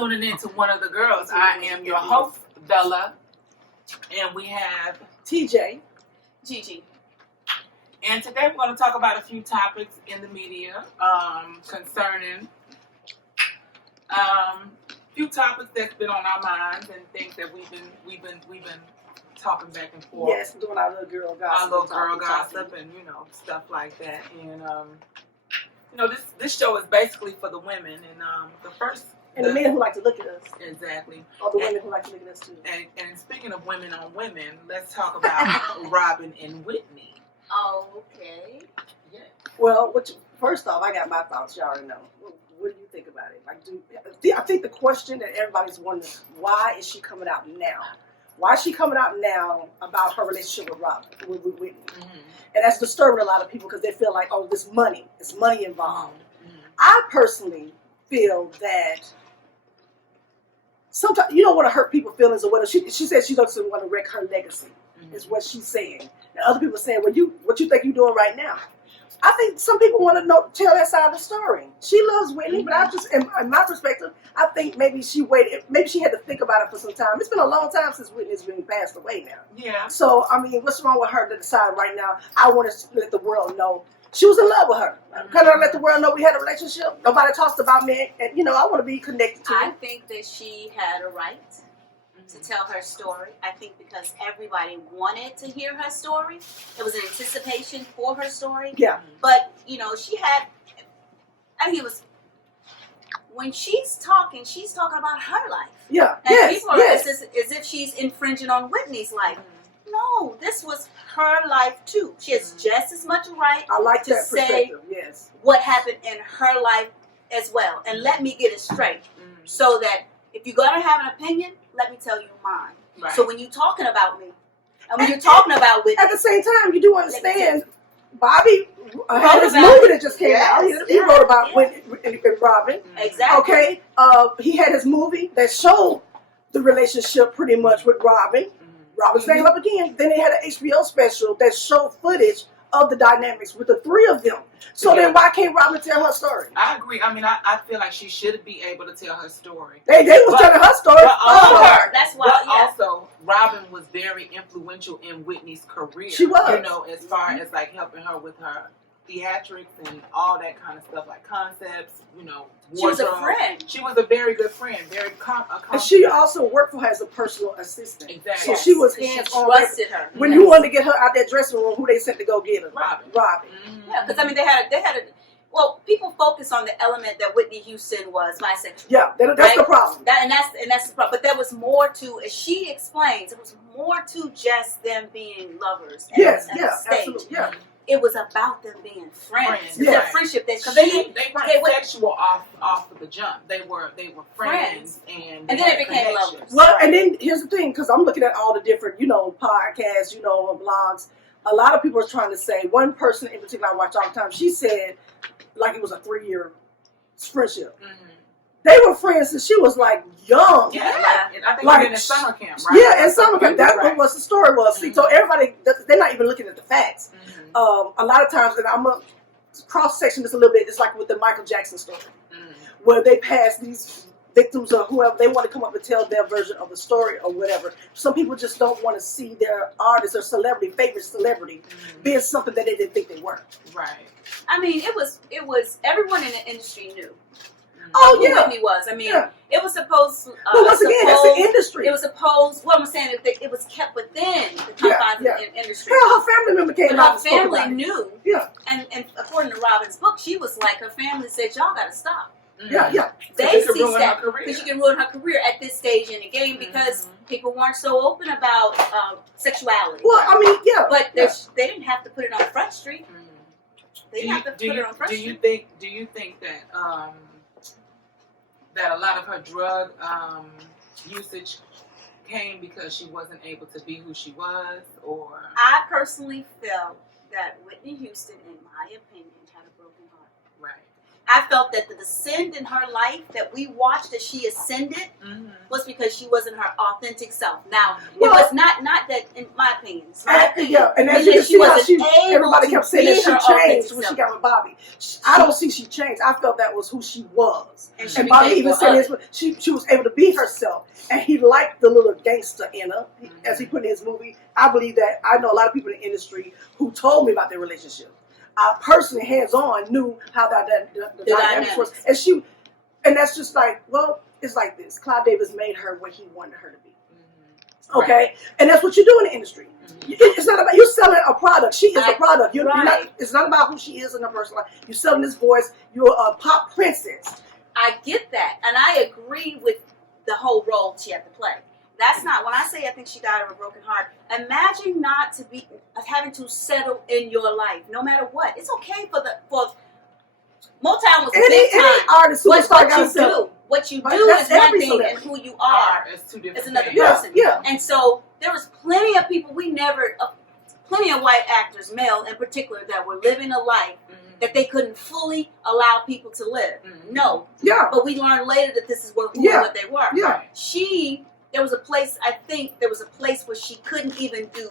tuning in to One of the Girls. I am your host, Bella, and we have TJ, Gigi. And today we're going to talk about a few topics in the media concerning few topics that's been on our minds and things that we've been talking back and forth. Yes, doing our little girl gossip. Our little girl gossip and stuff like that. And this show is basically for the women and the first. And the men who like to look at us. Exactly. Or the women who like to look at us too. And speaking of women on women, let's talk about Robin and Whitney. Oh, okay. Yeah. Well, first off, I got my thoughts. Y'all already know. What do you think about it? I think the question that everybody's wondering, why is she coming out now? Why is she coming out now about her relationship with Robin, with Whitney? Mm-hmm. And that's disturbing a lot of people because they feel like, oh, there's money involved. Mm-hmm. I personally feel that sometimes you don't want to hurt people's feelings or whatever. She said she doesn't want to wreck her legacy, is what she's saying. And other people are saying, well, what you think you're doing right now? I think some people want to tell that side of the story. She loves Whitney, but I just, in my perspective, I think maybe she waited. Maybe she had to think about it for some time. It's been a long time since Whitney's been passed away now. Yeah. So, I mean, what's wrong with her to decide right now? I want to let the world know she was in love with her. Kind of let the world know we had a relationship. Nobody talks about me, and I want to be connected to her. I think that she had a right to tell her story. I think because everybody wanted to hear her story. It was an anticipation for her story. Yeah. But, when she's talking about her life. Yeah. And people are as if she's infringing on Whitney's life. Mm-hmm. No, this was her life too. She has just as much right to say what happened in her life as well. And let me get it straight. Mm-hmm. So that if you're going to have an opinion, let me tell you mine. Right. So when you're talking about me, and when you're talking about Whitney. At the same time, you do understand, Bobby had his movie that just came out. He wrote about Whitney and Robin. Exactly. Okay. He had his movie that showed the relationship pretty much with Robin. Robin's name up again. Then they had an HBO special that showed footage of the dynamics with the three of them. So then why can't Robin tell her story? I agree. I mean, I feel like she should be able to tell her story. They was telling her story. That's why. But also, Robin was very influential in Whitney's career. She was. As far as like helping her with her theatrics and all that kind of stuff, like concepts, She was a friend. She was a very good friend, and she also worked for her as a personal assistant. Exactly. So she was hands-on. Trusted her. When you wanted to get her out that dressing room, who they sent to go get her? Robin. Mm-hmm. Yeah, because they had a. Well, people focus on the element that Whitney Houston was bisexual. Yeah, that's the problem. That's the problem. But there was more to, as she explains, it was more to just them being lovers. Absolutely. Yeah. It was about them being friends. It was a friendship that they weren't sexual off of the jump. They were friends and then it became lovers. Well, and then here's the thing, because I'm looking at all the different podcasts, blogs. A lot of people are trying to say, one person in particular I watch all the time, she said like it was a 3-year friendship. Mm-hmm. They were friends since she was like young. Yeah, I think in the summer camp, right? Yeah, in summer camp. That's what the story was. Mm-hmm. See, so everybody, they're not even looking at the facts. Mm-hmm. A lot of times, and I'm going to cross-section this a little bit, it's like with the Michael Jackson story, where they pass these victims or whoever, they want to come up and tell their version of the story or whatever. Some people just don't want to see their artist or favorite celebrity, being something that they didn't think they were. Right. I mean, it was everyone in the industry knew. Oh, yeah. Whitney was. I mean, it was supposed to... but once again, that's the industry. It was supposed... What I'm saying is that it was kept within the confines of the industry. Her family member came out and spoke about it. Her family knew. Yeah. And according to Robin's book, she was like, her family said, y'all got to stop. Yeah. They see that because you can ruin her career at this stage in the game because people weren't so open about sexuality. Well, I mean, But they didn't have to put it on Front Street. They didn't have to put it on Front Street. Do you think that... that a lot of her drug usage came because she wasn't able to be who she was, or? I personally felt that Whitney Houston, in my opinion, had a broken heart. Right. I felt that the descent in her life that we watched as she ascended was because she wasn't her authentic self. Now, it was not that, in my opinion. And as you can see how everybody kept saying that she changed when she got with Bobby. I don't see she changed. I felt that was who she was. And Bobby even said this, she was able to be herself. And he liked the little gangster in her, as he put in his movie. I believe that. I know a lot of people in the industry who told me about their relationship. I personally, hands-on, knew how the dynamics was. And that's just like, well, it's like this. Clive Davis made her what he wanted her to be. Okay? Right. And that's what you do in the industry. It's not about, you're selling a product. She is a product. You're not, it's not about who she is in her personal life. You're selling this voice. You're a pop princess. I get that. And I agree with the whole role she had to play. That's not, when I say I think she died of a broken heart, imagine not to be, having to settle in your life, no matter what. It's okay for Motown was a big time. Any artist, what you do is one thing, and who you are is another person. Yeah. And so there was plenty of people plenty of white actors, male in particular, that were living a life that they couldn't fully allow people to live. No. Yeah. But we learned later that this is what they were. Yeah. There was a place, I think, where she couldn't even do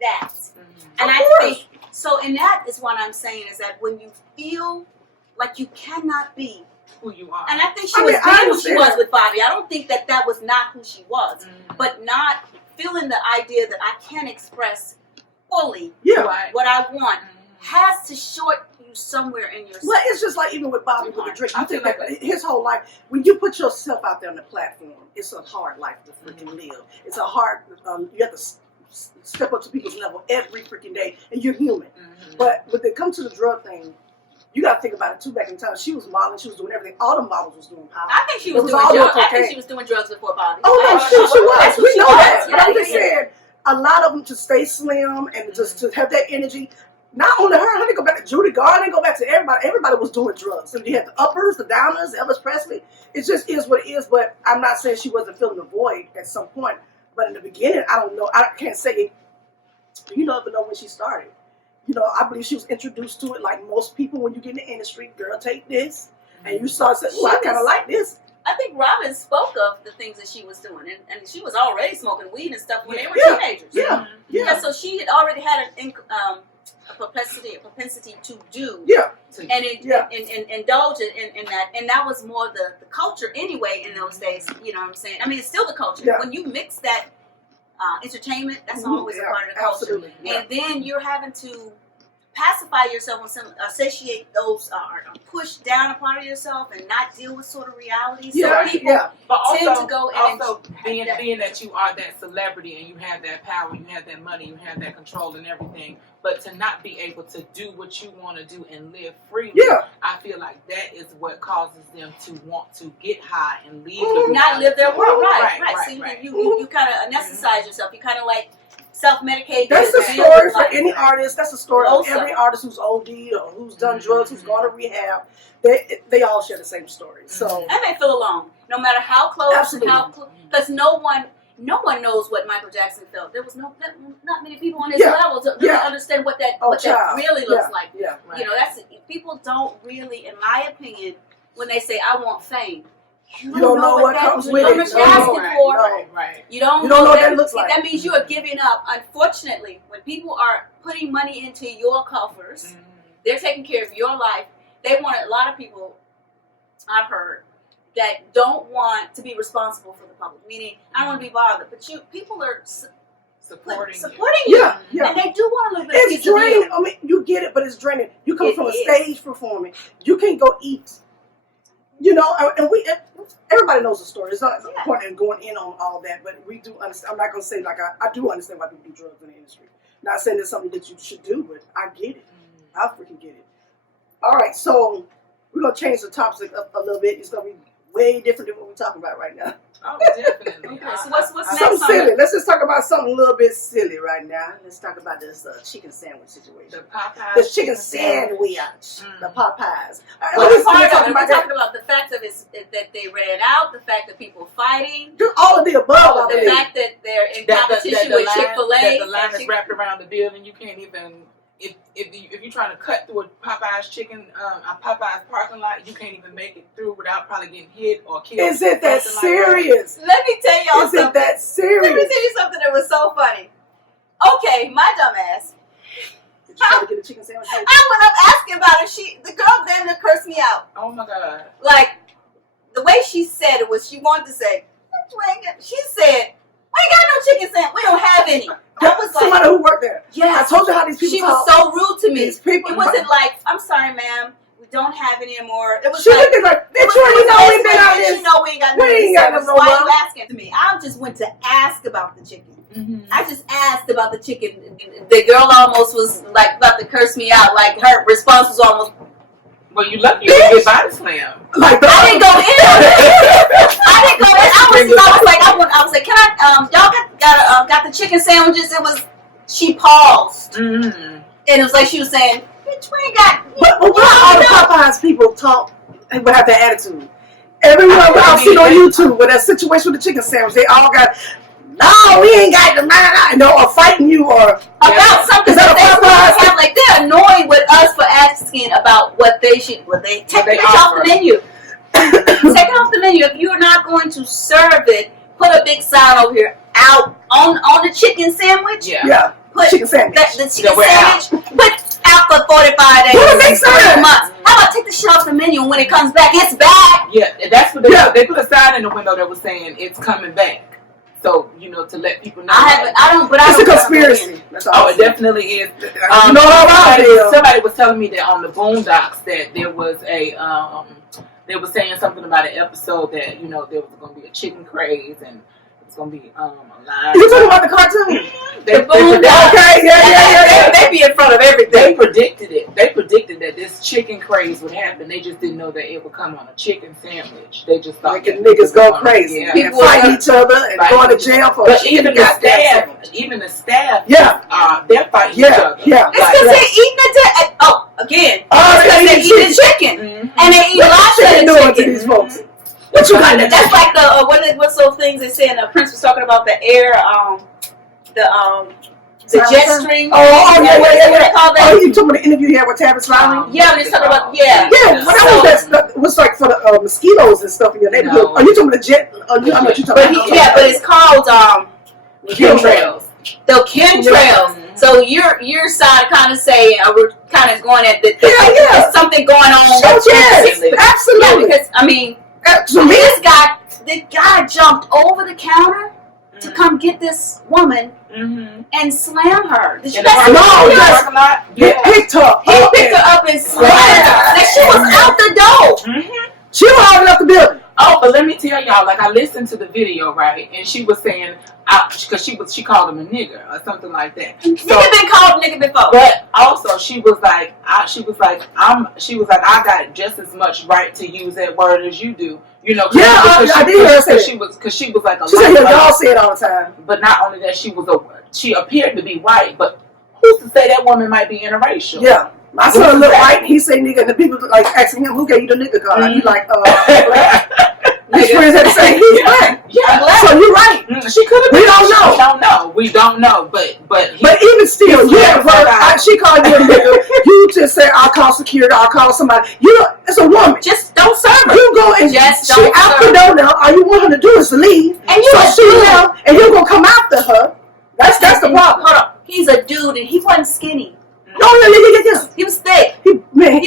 that. And think, so, and that is what I'm saying, is that when you feel like you cannot be who you are. And I think she was being who she was with Bobby. I don't think that was not who she was. But not feeling the idea that I can't express fully what I want has to short you somewhere in yourself. Well, it's just like even with Bobby with the drink. I think that his whole life, when you put yourself out there on the platform, it's a hard life to freaking live. It's a hard, you have to step up to people's level every freaking day, and you're human. But when it comes to the drug thing, you got to think about it too. Back in time, she was modeling, she was doing everything. All the models was doing power. I think she was doing drugs. I think she was doing drugs before Bobby. Oh, no, she was. We know that. But I'm just saying, a lot of them to stay slim and just to have that energy. Not only her, they go back to Judy Garland, go back to everybody. Everybody was doing drugs. So you had the uppers, the downers, Elvis Presley. It just is what it is. But I'm not saying she wasn't filling the void at some point. But in the beginning, I don't know. I can't say. You never know when she started. You know, I believe she was introduced to it like most people when you get in the industry. Girl, take this. And you saw, said, I kind of like this. I think Robin spoke of the things that she was doing. And she was already smoking weed and stuff when they were teenagers. Yeah. So she had already had a propensity to do. And indulge in that. And that was more the culture anyway in those days. You know what I'm saying? I mean, it's still the culture. When you mix that entertainment, that's always a part of the culture. Absolutely. And then you're having to pacify yourself and satiate those, push down a part of yourself and not deal with sort of reality. So people but tend to go in being that you are that celebrity and you have that power, you have that money, you have that control and everything, but to not be able to do what you want to do and live freely, I feel like that is what causes them to want to get high and leave not live their world. Right. You kind of anesthetize yourself. You kind of like self-medicate. That's the story for any artist. That's the story of every artist who's OD or who's done drugs, who's gone to rehab. They all share the same story. So and they feel alone, no matter how close and how close. Because no one knows what Michael Jackson felt. There was not many people on his level to really understand what that really looks like. You know, people don't really, in my opinion, when they say I want fame. You don't know what comes with it. You don't know what that looks like. That means you are giving up. Unfortunately, when people are putting money into your coffers, they're taking care of your life. They want a lot of people, I've heard, that don't want to be responsible for the public. Meaning, I don't want to be bothered. But people are supporting you. And they do want a little bit of it's draining. I mean, you get it, but it's draining. You come from a stage performing. You can't go eat. You know, and everybody knows the story. It's not point in going in on all that, but we do understand. I'm not going to say I do understand why people do drugs in the industry. Not saying it's something that you should do, but I get it. I freaking get it. All right, so we're going to change the topic up a little bit. It's going to be way different than what we're talking about right now. Oh, definitely. Okay, so what's next? Something silly. Let's just talk about something a little bit silly right now. Let's talk about this chicken sandwich situation. The Popeyes. The chicken sandwich. The Popeyes. We're talking about the fact of that they ran out, the fact that people are fighting. All of the above. The fact that they're in competition with Chick-fil-A. The line is wrapped around the building. You can't even if you're trying to cut through a Popeyes Popeyes parking lot, you can't even make it through without probably getting hit or killed. Is it that serious? Let me tell y'all something. Is it that serious? Let me tell you something that was so funny. Okay, my dumb ass. Did you try to get a chicken sandwich? I went up asking about it. The girl damn near cursed me out. Oh my God. Like, the way she said it was she wanted to say, she said, we ain't got no chicken sandwich. We don't have any. That was somebody who worked there. Yeah. I told you how these people She was so rude to me. These people. It wasn't like, I'm sorry, ma'am. We don't have any anymore. It was she like, looked like, bitch, you know we been out here. You know we ain't got no sandwiches. Why are you asking to me? I just went to ask about the chicken. Mm-hmm. I just asked about the chicken. The girl almost was like about to curse me out. Like her response was almost, well, you lucky you didn't get body slam. Like I didn't go in. I didn't go in. I was like, can I? Y'all got the chicken sandwiches? It was. She paused, and it was like she was saying, "Bitch, we ain't got." But why all the Popeyes people talk and would have that attitude? Everyone I've seen on YouTube with that situation with the chicken sandwich, they all got. No, we ain't got the man, or fighting you or about something that they have. Like they're annoyed with us for asking about what they should. Take it off the menu. Take it off the menu. If you're not going to serve it, put a big sign over here out on the chicken sandwich. Yeah. Put chicken sandwich. The chicken sandwich. Put out for 45 days. Put a big sign. Months. How about take the shit off the menu and when it comes back, it's back. Yeah, that's what they put a sign in the window that was saying it's coming back. So, to let people know. It's a conspiracy. Oh, it definitely is. Somebody was telling me that on the Boondocks that there was they were saying something about an episode that, there was going to be a chicken craze and it's going to be a line. You talking about the cartoon? They They be in front of everything. They predicted it. They predicted that this chicken craze would happen. They just didn't know that it would come on a chicken sandwich. They just thought making niggas go crazy. People fight each other and going to jail for but even the staff, they're fighting each other. Yeah. It's because they're eating it. They're eating chicken, and they eat lots of chicken. These folks. What you got? That's like the what's those things they say? And Prince was talking about the air, the jet stream. Oh, yeah. What they call that? Oh, you talking about the interview you had with Tavis Riley? Yeah, they're talking about it was like for the mosquitoes and stuff in your neighborhood. No. Are you talking about the jet? I know what you're talking about. But it's called chemtrails. The chemtrails. So your side kind of saying, we're kind of going at there's something going on. Yes, absolutely. Yeah, because the guy jumped over the counter to come get this woman and slam her. Did you guys see that? He picked her up. He picked her up and slammed her. Like she was out the door. She was already out the building. Oh, but let me tell y'all, like I listened to the video, right? And she was saying, because she called him a nigger or something like that. Nigga been called nigga before. But also she was like, I got just as much right to use that word as you do. I did hear her say because she was like a she said y'all say it all the time. But not only that, she appeared to be white, but who's to say that woman might be interracial? Yeah. My son looked white, he say nigga, and the people like asking him, who gave you the nigga card? He like, black. His friends had to say, he's black. Yeah, black. So you're right. She could have been. We don't know. But even still, she called you a nigga. You just say, I'll call security, I'll call somebody. It's a woman. Just don't serve her. You go and just she out the door now. All you want her to do is to leave. And she now, and you're gonna come after her. That's the problem. Hold on. He's a dude, and he wasn't skinny. No. He was thick. He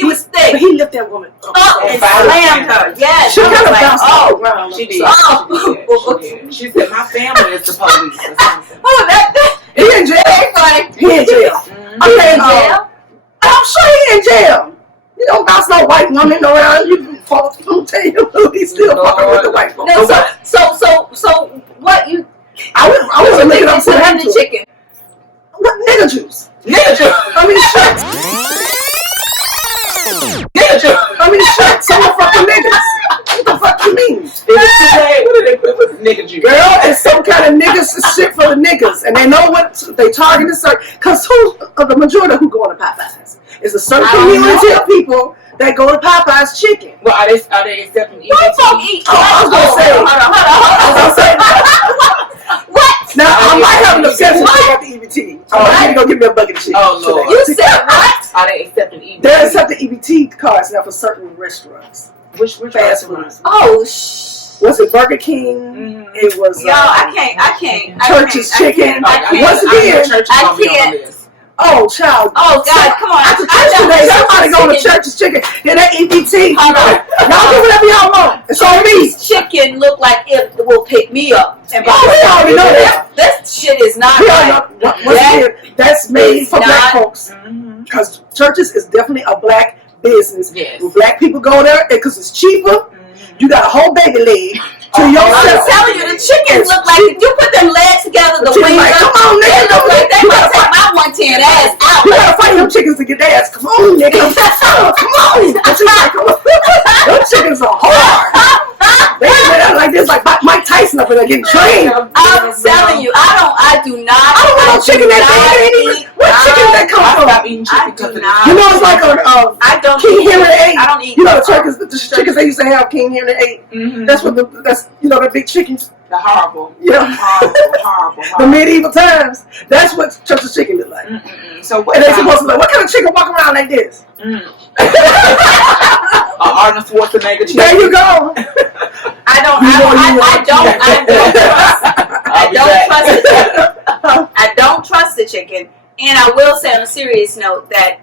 was thick. But he lifted that woman up and slammed her. Yes. She kind of bounced all around. She did. She said, my family is the police or something. He in jail. He in jail. Okay, in jail? I'm sure he in jail. You don't bounce no white woman around. You don't tell you he's still fucking with the white folks. No, so what you... I was looking up for him the chicken. What nigga juice? Nigga juice. Shit. Nigga juice. Some fucking niggas. What the fuck you mean? What did they put with nigga juice? Girl, it's some kind of niggas shit for the niggas, and they know what they target is certain. Cause the majority of who go to Popeyes is a certain community of people that go to Popeyes chicken. Well, are they accepting EBT? I was gonna say. What? Now I might have an obsession about the EBT. I need to go get me a bucket of chicken. Oh Lord! You said There is something EBT cards now for certain restaurants. Which fast food? Oh, was it Burger King? It was. Y'all, I can't. Church's Chicken. I can't. Once again, I can't. Oh, child. Oh, God, come on. After church today, somebody go to Church's Chicken. Then that EBT. Y'all do whatever y'all want. It's on me. Chicken look like it will pick me up. And we already know that. That shit is not right. That's made for black folks. Because Church's is definitely a black business. Yes. When black people go there, because it's cheaper, you got a whole baby leg to yourself. I'm telling you, the chickens look like, if you put them legs together, the wings like, come on, nigga. They look like they might take my 110 ass out. You gotta fight them chickens to get their ass. Come on, nigga. Come on. But she's like, come on. Them chickens are hard. They're like this, like Mike Tyson up in there getting trained. I'm telling you, I do not. I don't want no chicken that ain't even. What chicken that come from? Stop eating chicken because of this. You know, it's like on I don't King eat Henry VIII. I don't eat. You know the chickens they used to have King Henry VIII. That's what that's the big chickens. The horrible. Yeah. Horrible. The medieval times. That's what Church's Chicken look like. So what? And they supposed to look. What kind of chicken walk around like this? Arnold Schwarzenegger chicken. There you go. I don't trust the chicken. And I will say on a serious note that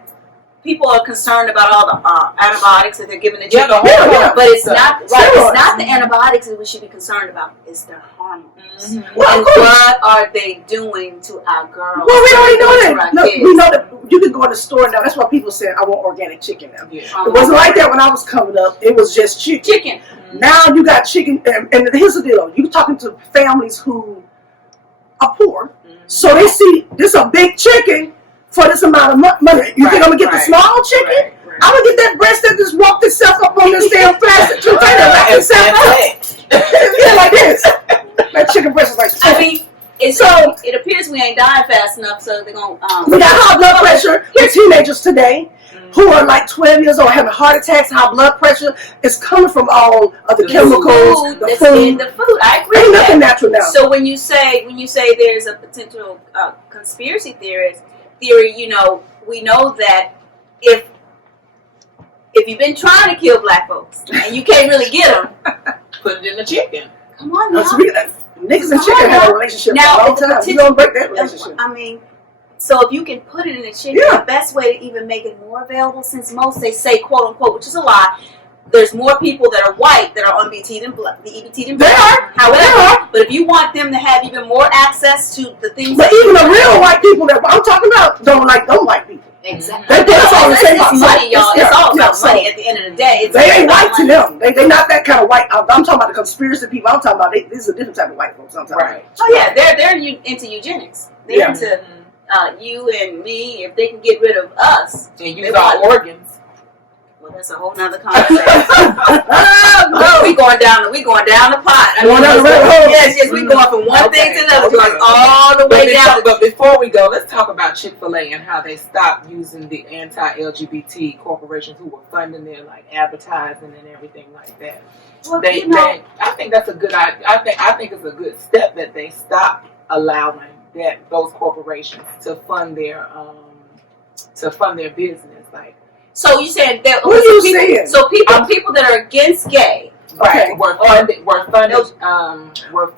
people are concerned about all the antibiotics that they're giving the chicken. But it's not It's not the antibiotics that we should be concerned about. It's their hormones. And what are they doing to our girls? Well, we already know that. Look, we know that you can go in the store now. That's why people said, I want organic chicken now. It wasn't like that when I was coming up. It was just chicken. Now you got chicken. And here's the deal. You're talking to families who are poor. So they see this a big chicken for this amount of money. You think I'm going to get the small chicken? I'm going to get that breast that just walked itself up on this damn plastic container. Yeah, like this. That chicken breast is like, I mean, it appears we ain't dying fast enough, so they're going to... we got high blood pressure in teenagers today who are like 12 years old having heart attacks. High blood pressure is coming from all of the chemicals, the food. I agree. Ain't nothing natural now. So when you say there's a potential conspiracy theory, you know, we know that if you've been trying to kill black folks and you can't really get them, put it in the chicken. Come on now. Niggas and chicken have a relationship for a long time. You don't break that relationship. I mean, so if you can put it in the chicken, the best way to even make it more available, since most they say quote unquote, which is a lie, there's more people that are white that are on EBT than black. They are. However, but if you want them to have even more access to the things, but even the real white people that I'm talking about don't like them white people. Exactly. That's all the same. It's money, y'all. It's all about money at the end of the day. They ain't white to them. They not that kind of white. I'm talking about the conspiracy people. I'm talking about this is a different type of white folks. I'm talking about. Oh yeah, they're into eugenics. They're into you and me. If they can get rid of us and use our organs. Well, that's a whole nother conversation. we going down the pot. Yes, we going from one thing to another, going all the way down. But before we go, let's talk about Chick-fil-A and how they stopped using the anti-LGBT corporations who were funding their like advertising and everything like that. Well, I think that's a good. I think it's a good step that they stopped allowing those corporations to fund their business like. So you said that? What are you saying? So people that are against gay, okay, were funded. Actually, that's what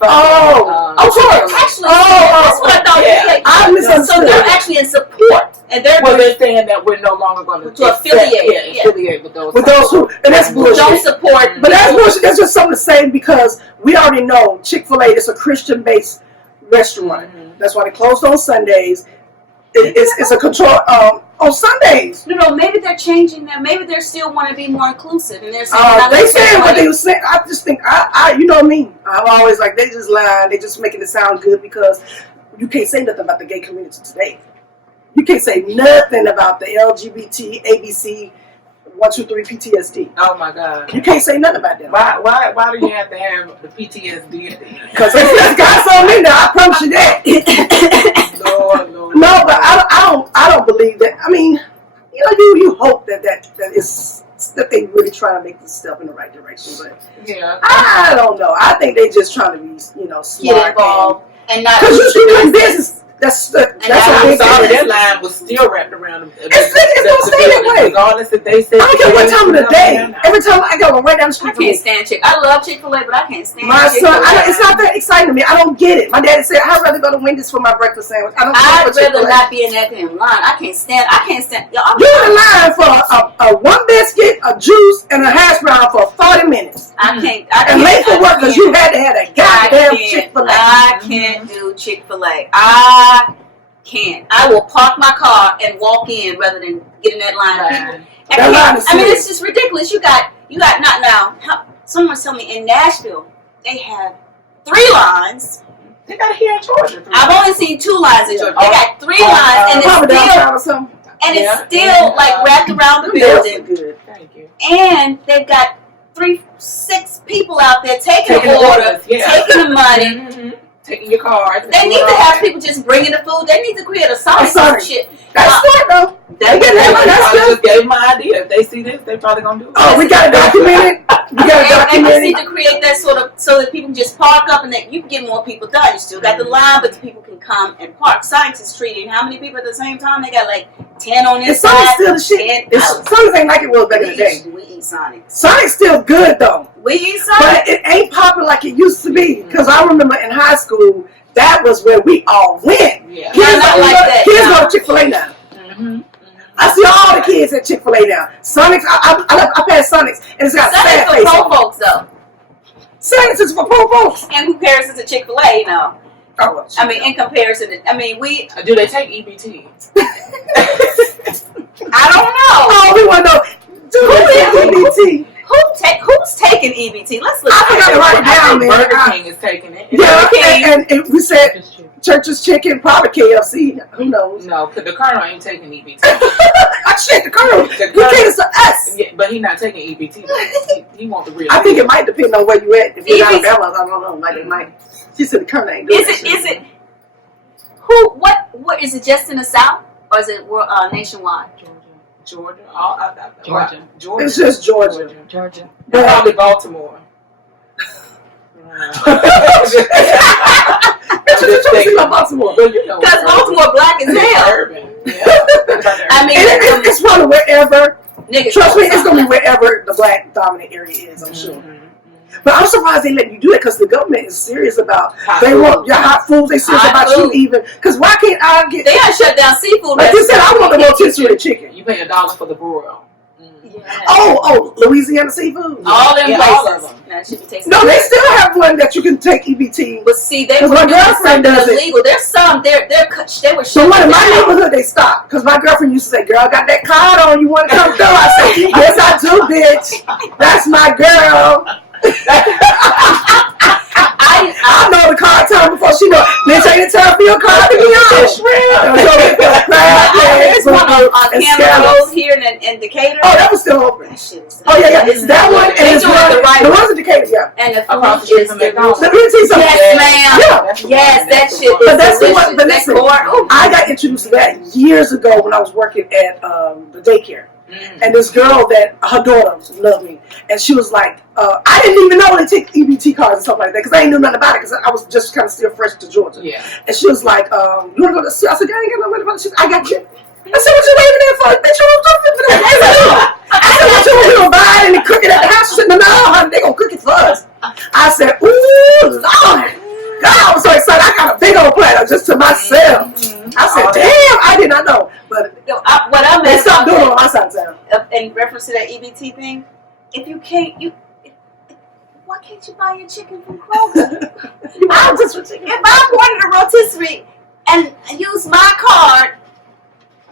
I thought. Yeah. I misunderstood. So they're actually in support, and they're saying that we're no longer going to affiliate with those who, and that's bullshit. Don't support, but that's bullshit. That's just something to say because we already know Chick-fil-A is a Christian-based restaurant. That's why they closed on Sundays. It's a control on Sundays. No, maybe they're changing that. Maybe they still want to be more inclusive, and they're saying they saying what they were saying. I just think you know me. I'm always like they just lying. They just making it sound good because you can't say nothing about the gay community today. You can't say nothing about the LGBT, ABC, 1, 2, 3 PTSD. Oh my God! You can't say nothing about that. Why do you have to have the PTSD? Because it's got something in there. I promise you that. Lord. No, but I don't believe that. I mean, you know, you hope that they really trying to make this step in the right direction, but I don't know. I think they just trying to be, smart. Get involved and not because you doing business. That's I'm sorry, that line was still wrapped around them. It's gonna stay that way. Regardless if they said. I don't care what time of the day. Every time I go right down the street, I can't stand Chick. I love Chick-fil-A, but I can't stand my Chick-fil-A. son. It's not that exciting to me. I don't get it. My daddy said I'd rather go to Wendy's for my breakfast sandwich. I'd rather not be in that damn line. I can't stand. Y'all, you're in line for a one biscuit, a juice, and a hash brown for 40 minutes. I can't. And late for work because you had to have a goddamn Chick-fil-A. I can't do Chick-fil-A. I can't. I will park my car and walk in rather than get in that line. Right. I mean, it's just ridiculous. You got not now. Someone was telling me in Nashville they have 3 lines. They got it here in Georgia. I've only seen 2 lines in Georgia. They got 3 lines, and it's still like wrapped around the building. Good. Thank you. And they've got 6 people out there taking the order, taking the money. Mm-hmm. Taking your card. They need to have people just bringing the food. They need to create a Sonic shit. That's smart though. They just gave my idea. If they see this, they're probably gonna do it. Oh, we got to document it. They just need to create that sort of so that people can just park up and that you can get more people done. You still got the line, but the people can come and park. Sonic's is treating how many people at the same time? They got like 10 on this side. Sonic's still the shit. Sonic's ain't like it was back in the day. We eat Sonic. Sonic's still good though. We eat Sonic. But it ain't popular like it used to be. Because I remember in high school, that was where we all went. Yeah. Kids go to Chick-fil-A now. Mm-hmm. I see all the kids at Chick-fil-A now. Sonic's, I passed Sonic's, and it's got sad face for pro folks though. Sonic's is for pro folks. In comparison to Chick-fil-A, you know. Oh, well, I mean, in comparison, we. Do they take EBT? I don't know. Oh, we want to know. Do they take EBT? Who's taking EBT? Let's look. I forgot to write it down, man. Burger King is taking it. Yeah, and we said Church's Chicken, probably KFC. Who knows? No, because the Colonel ain't taking EBT. I checked the Colonel. He caters to us. Yeah, but he's not taking EBT. He wants the real. I think it might depend on where you at. If you're in Alabama, I don't know. Like it might. She said the Colonel ain't doing Is it? What is it? Just in the South, or is it nationwide? Georgia. Georgia. It's just Georgia. Probably Baltimore. Baltimore. Because Baltimore black as hell. I mean, it's probably wherever. Trust me, it's gonna be wherever the black dominant area is. I'm sure. But I'm surprised they let you do it because the government is serious about. They want your hot food. They serious about you even. Because why can't I get? They gotta shut down seafood. Like you said, I want the rotisserie chicken. You pay $1 for the broil. Yeah. Oh, Louisiana seafood. All them places. All of them. No, they still have one that you can take EBT. But see, they were my girlfriend does illegal. it. There's some. They were. So one in my neighborhood, they stopped because my girlfriend used to say, "Girl, I got that card on. You want to come through?" I said, "Yes, I do, bitch. That's my girl." I know the card time before she know. Bitch, ain't it time for your card to be on? There's one on Cameron Road here in Decatur. Oh, that was still open. Oh yeah. It's that one and it's one. The ones in Decatur, yeah. And the food is McDonald's. Let me tell you something. Yes, ma'am. Yes, that shit. But that's the one. But listen, I got introduced to that years ago when I was working at the daycare. And this girl that her daughter loved me, and she was like, I didn't even know they take EBT cards and stuff like that because I ain't knew nothing about it because I was just kind of still fresh to Georgia. Yeah. And she was like, you want to go to? I said, I ain't got no money about it. I got you. I said, what you waving there for? Bitch, you don't for that. I said, what you want to buy it and cook it at the house? She said, no, honey, they gonna cook it for us. I said, ooh, Lord. God, I was so excited. I got a big old platter just to myself. I said, damn, I did not know. But what I they stopped doing it on my side of town. In reference to that EBT thing, if you can't, why can't you buy your chicken from Kroger? If I wanted a rotisserie and use my card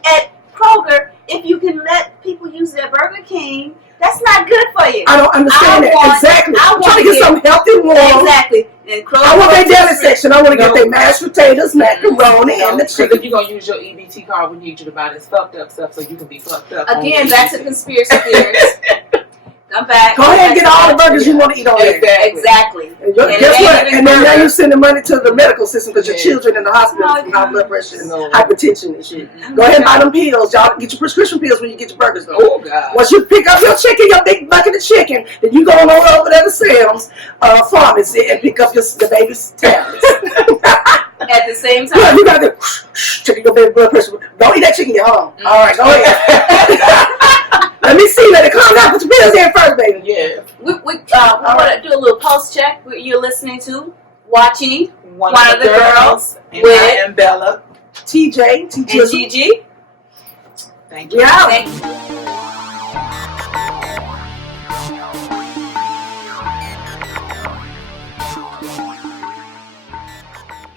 at Kroger, if you can let people use their Burger King, that's not good for you. I don't understand that. Exactly. I'm trying to get something healthy and warm. Exactly. And I want their deli section. I want to get their mashed potatoes, macaroni, and the chicken. If you're going to use your EBT card, we need you to buy this fucked up stuff so you can be fucked up. Again, back to conspiracy theories. Come back. Go ahead and get all the burgers you want to eat on there. Exactly. And guess what? And then now you're sending money to the medical system because your children in the hospital with high blood pressure and hypertension and shit. Go ahead and buy them pills. Y'all get your prescription pills when you get your burgers though. Oh, God. Once you pick up your chicken, your big bucket of chicken, then you go on over there to Sam's pharmacy and pick up the baby's tablets. And at the same time. Yeah, you got to check your baby blood pressure. Don't eat that chicken, you're home. All right, go ahead. Let me see. Let it calm down. Put your pills in first, baby. Yeah. We want to do a little pulse check. You're listening to, watching one of the girls with I am Bella, TJ, and Gigi. Thank you. Yeah. Thank you.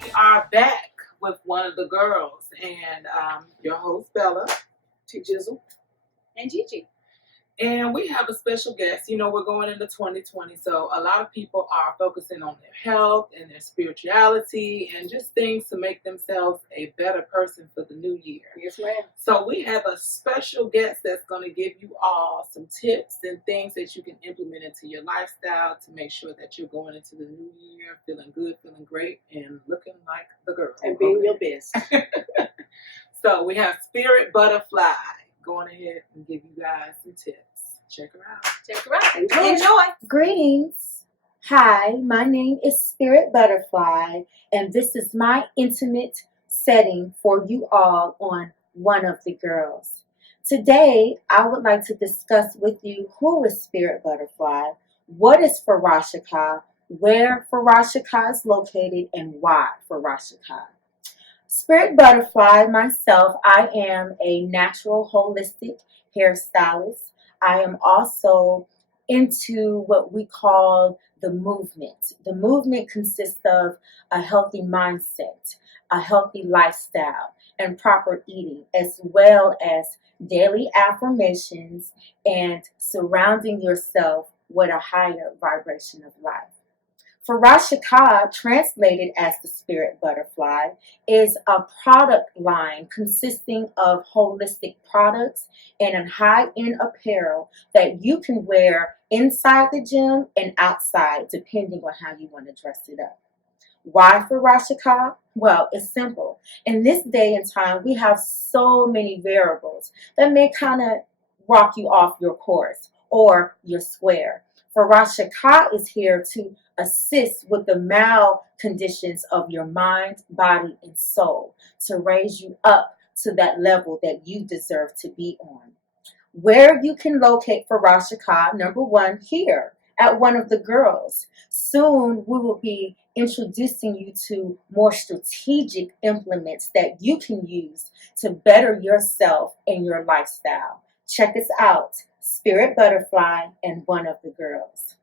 We are back with one of the girls, and your host Bella, T-Jizzle, and Gigi. And we have a special guest. You know, we're going into 2020, so a lot of people are focusing on their health and their spirituality and just things to make themselves a better person for the new year. Yes, ma'am. So we have a special guest that's going to give you all some tips and things that you can implement into your lifestyle to make sure that you're going into the new year feeling good, feeling great, and looking like the girl. And being your best. So we have Spirit Butterfly going ahead and give you guys some tips. Check her out. Check her out. Enjoy. Greetings. Hi, my name is Spirit Butterfly, and this is my intimate setting for you all on One of the Girls. Today, I would like to discuss with you who is Spirit Butterfly, what is Farashika, where Farashika is located, and why Farashika. Spirit Butterfly, myself, I am a natural holistic hairstylist. I am also into what we call the movement. The movement consists of a healthy mindset, a healthy lifestyle, and proper eating, as well as daily affirmations and surrounding yourself with a higher vibration of life. Farashika, translated as the Spirit Butterfly, is a product line consisting of holistic products and a high-end apparel that you can wear inside the gym and outside, depending on how you want to dress it up. Why Farashika? Well, it's simple. In this day and time, we have so many variables that may kind of rock you off your course or your square. Farashika is here to assist with the conditions of your mind, body, and soul to raise you up to that level that you deserve to be on. Where you can locate Farashika, number one, here at One of the Girls. Soon we will be introducing you to more strategic implements that you can use to better yourself and your lifestyle. Check us out, Spirit Butterfly and One of the Girls.